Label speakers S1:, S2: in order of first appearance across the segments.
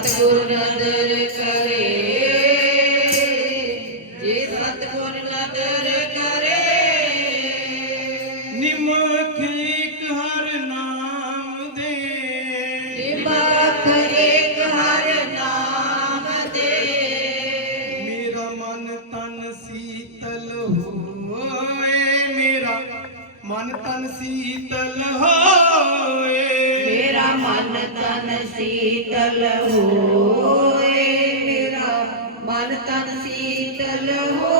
S1: ਸਤਿਗੁਰ ਨਦਰ ਕਰੇ ਜੇ ਸਤਿਗੁਰ ਨਦਰ ਕਰੇ।
S2: ਨਿਮਖ ਇੱਕ ਹਰ ਨਾਮ ਦੇ।
S1: ਨਿਮਖ ਇੱਕ ਹਰ ਨਾਮ ਦੇ।
S2: ਮੇਰਾ ਮਨ ਤਨ ਸੀਤਲ ਹੋਏ ਮੇਰਾ ਮਨ ਤਨ ਸੀਤਲ ਹੋਏ।
S1: ਮੇਰਾ ਮਨ ਤਨ ਸੀਤਲ ਹੋਏ ਮੇਰਾ ਮਨ ਤਨ ਸੀਤਲ ਹੋਏ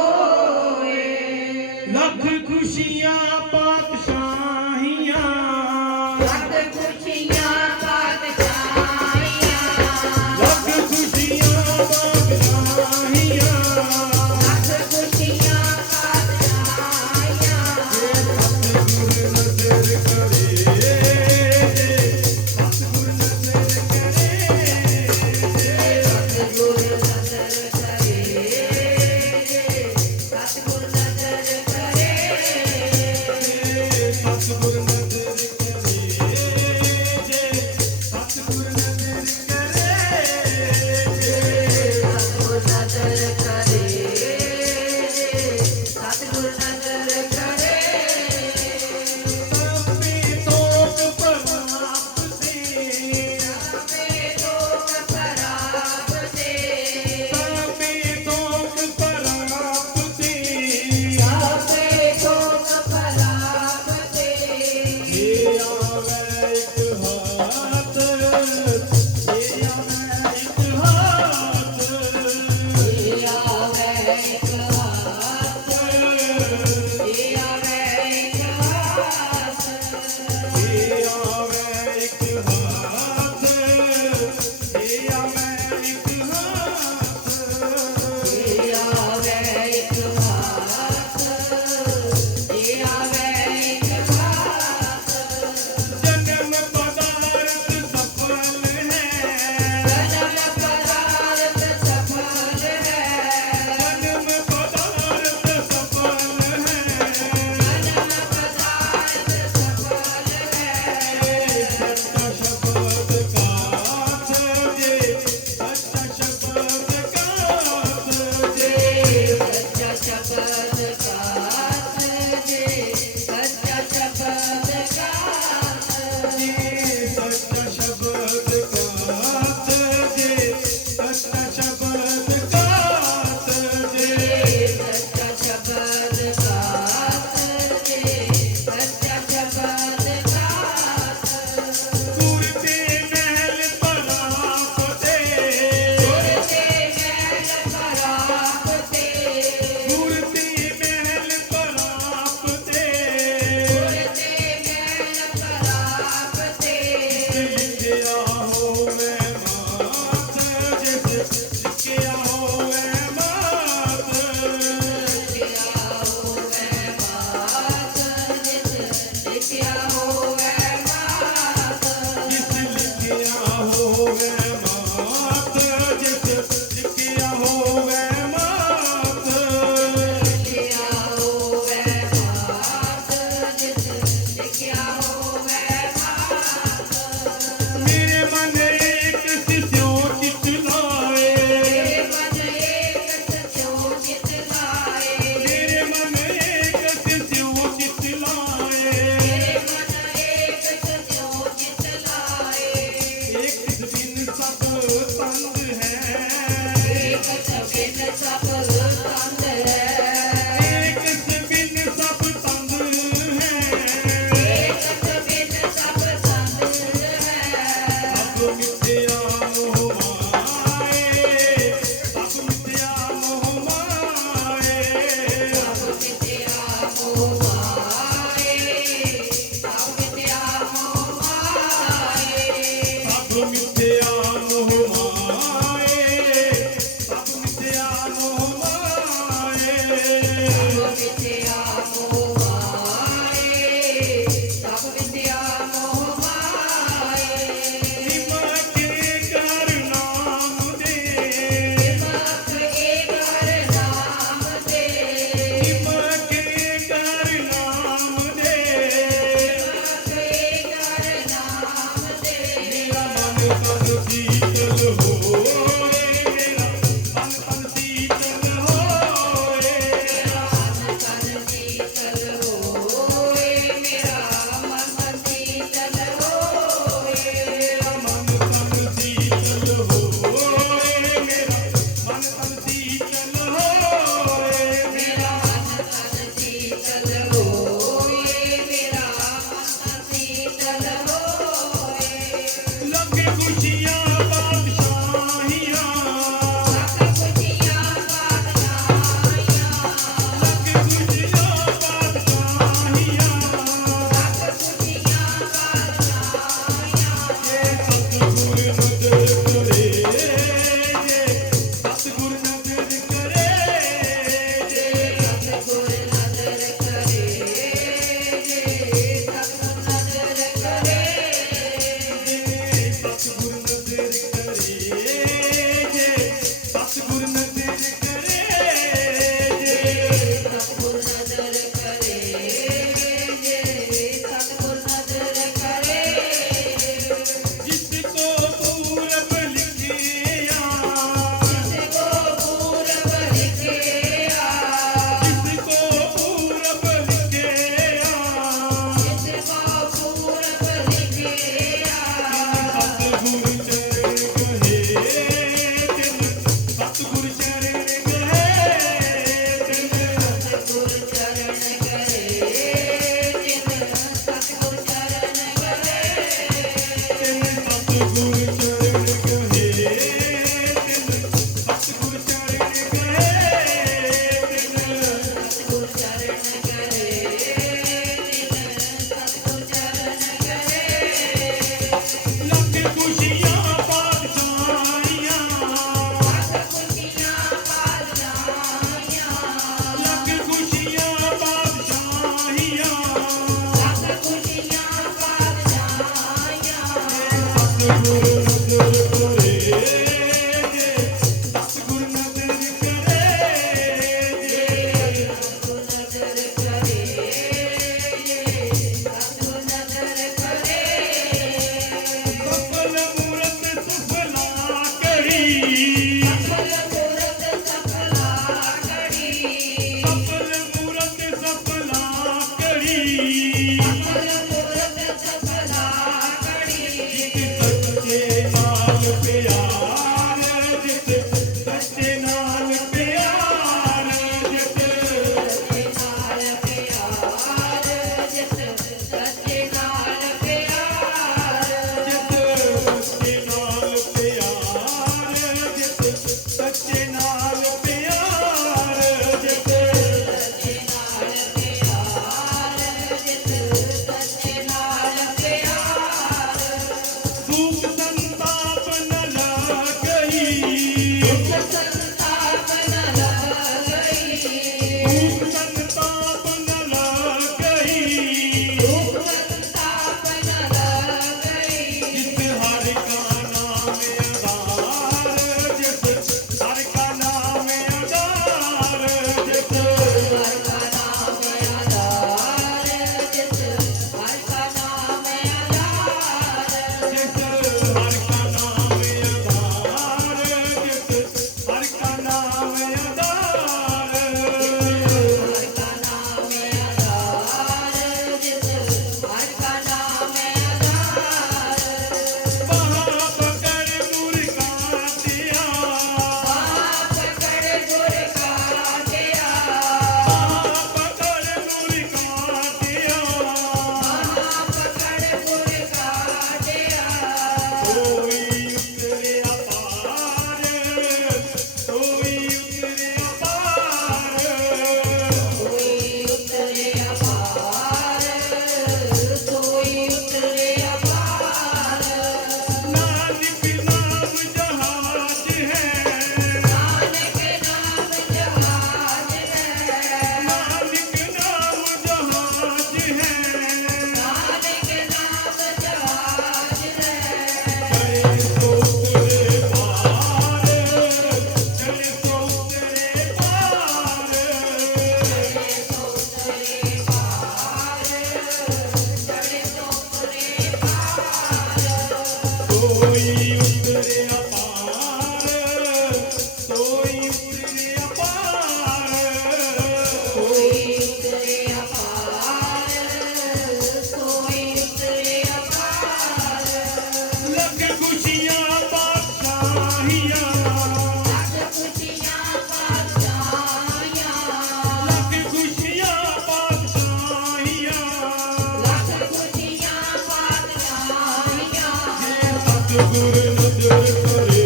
S2: করে